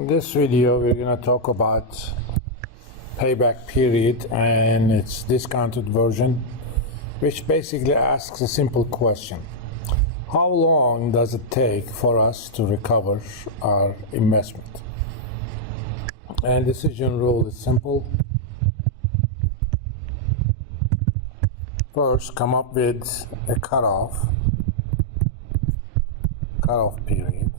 in this video we're going to talk about payback period and its discounted version, which basically asks a simple question: how long does it take for us to recover our investment? And decision rule is simple. First, come up with a cutoff period,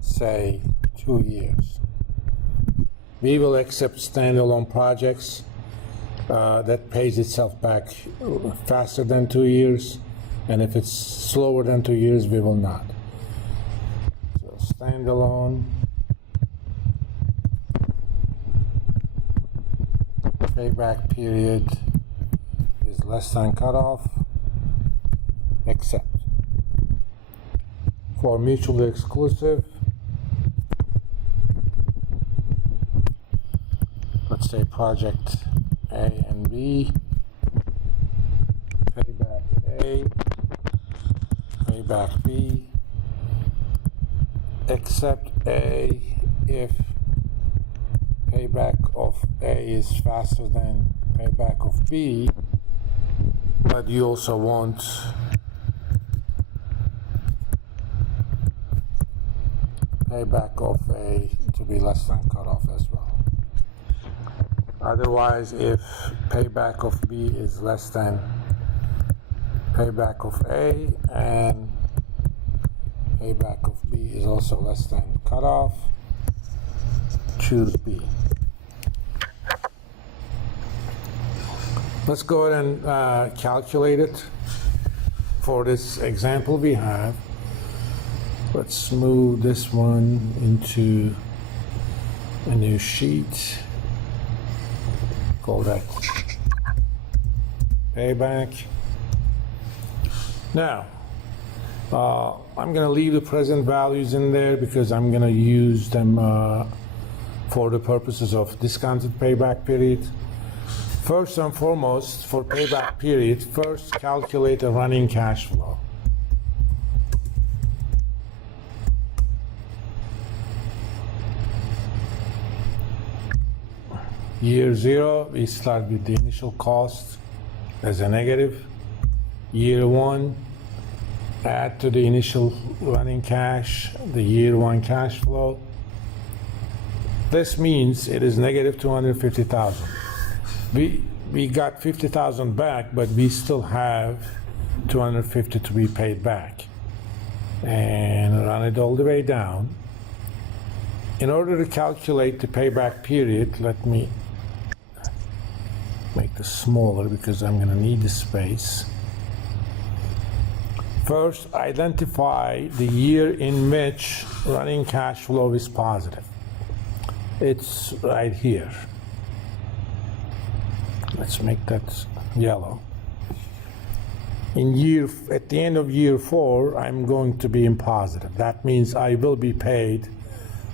say 2 years. We will accept standalone projects that pays itself back faster than 2 years, and if it's slower than 2 years, we will not. So standalone, payback period is less than cutoff, except for mutually exclusive, let's say project A and B, payback A, payback B, except A if payback of A is faster than payback of B, but you also want payback of A to be less than cutoff as well. Otherwise, if payback of B is less than payback of A and payback of B is also less than cutoff, choose B. Let's go ahead and calculate it. For this example we have, let's move this one into a new sheet. Call that payback. Now, I'm going to leave the present values in there because I'm going to use them for the purposes of discounted payback period. First and foremost, for payback period, first calculate a running cash flow. Year 0, we start with the initial cost as a negative. Year 1, add to the initial running cash the year 1 cash flow. This means it is negative 250,000. We got 50,000 back, but we still have 250 to be paid back. And run it all the way down. In order to calculate the payback period, let me make this smaller because I'm going to need the space. First, identify the year in which running cash flow is positive. It's right here. Let's make that yellow. At the end of year 4, I'm going to be in positive. That means I will be paid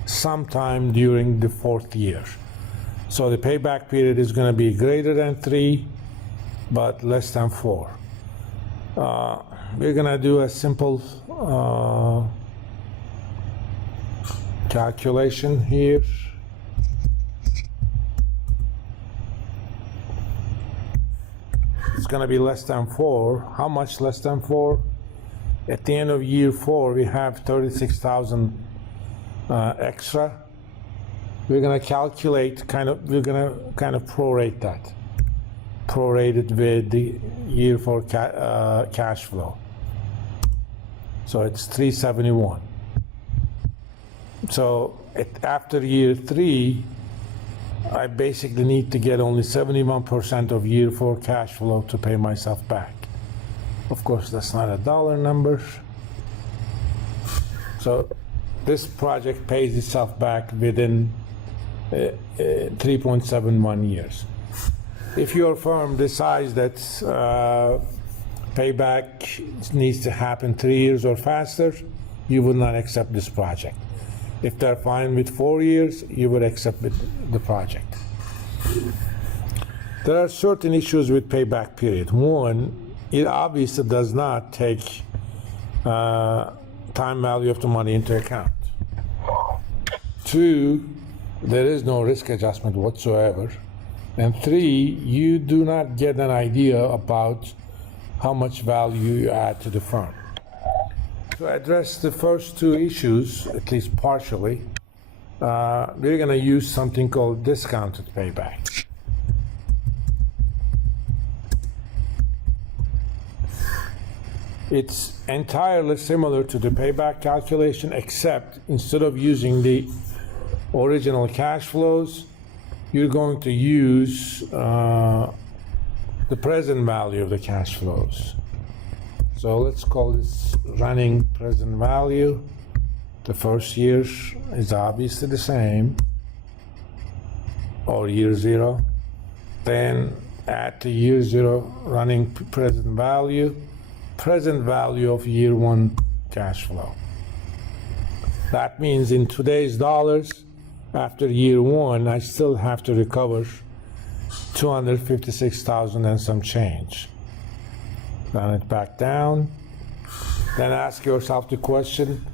sometime during the 4th year. So the payback period is going to be greater than 3, but less than 4. We're going to do a simple calculation here. It's going to be less than 4. How much less than 4? At the end of year 4, we have 36,000 extra. We're going to calculate we're going to kind of prorate that. Prorate it with the year 4 cash flow. So it's 371. So after year 3, I basically need to get only 71% of year 4 cash flow to pay myself back. Of course, that's not a dollar number. So this project pays itself back within 3.71 years. If your firm decides that payback needs to happen 3 years or faster, you will not accept this project. If they're fine with 4 years, you would accept the project. There are certain issues with payback period. One, it obviously does not take time value of the money into account. 2, there is no risk adjustment whatsoever. And 3, you do not get an idea about how much value you add to the firm. To address the first 2 issues, at least partially, we're going to use something called discounted payback. It's entirely similar to the payback calculation, except instead of using the original cash flows, you're going to use the present value of the cash flows. So let's call this running present value. The first year is obviously the same, or year 0. Then add to year 0 running present value of year 1 cash flow. That means in today's dollars, after year 1, I still have to recover $256,000 and some change. Run it back down. Then ask yourself the question,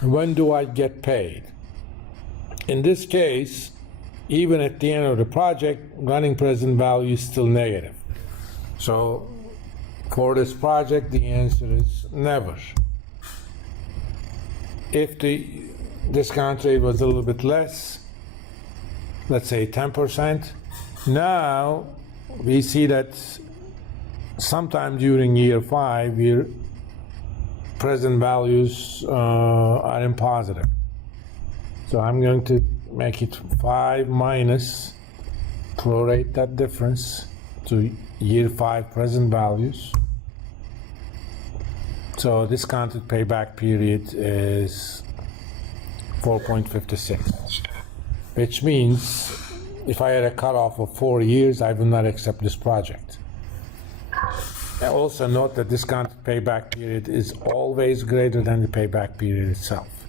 when do I get paid? In this case, even at the end of the project, running present value is still negative. So for this project, the answer is never. If the discount rate was a little bit less, let's say 10%, now we see that sometime during year 5, your present values are in positive. So I'm going to make it 5 minus, prorate that difference to year 5 present values. So discounted payback period is 4.56, which means if I had a cutoff of 4 years, I will not accept this project. Also note that discounted payback period is always greater than the payback period itself.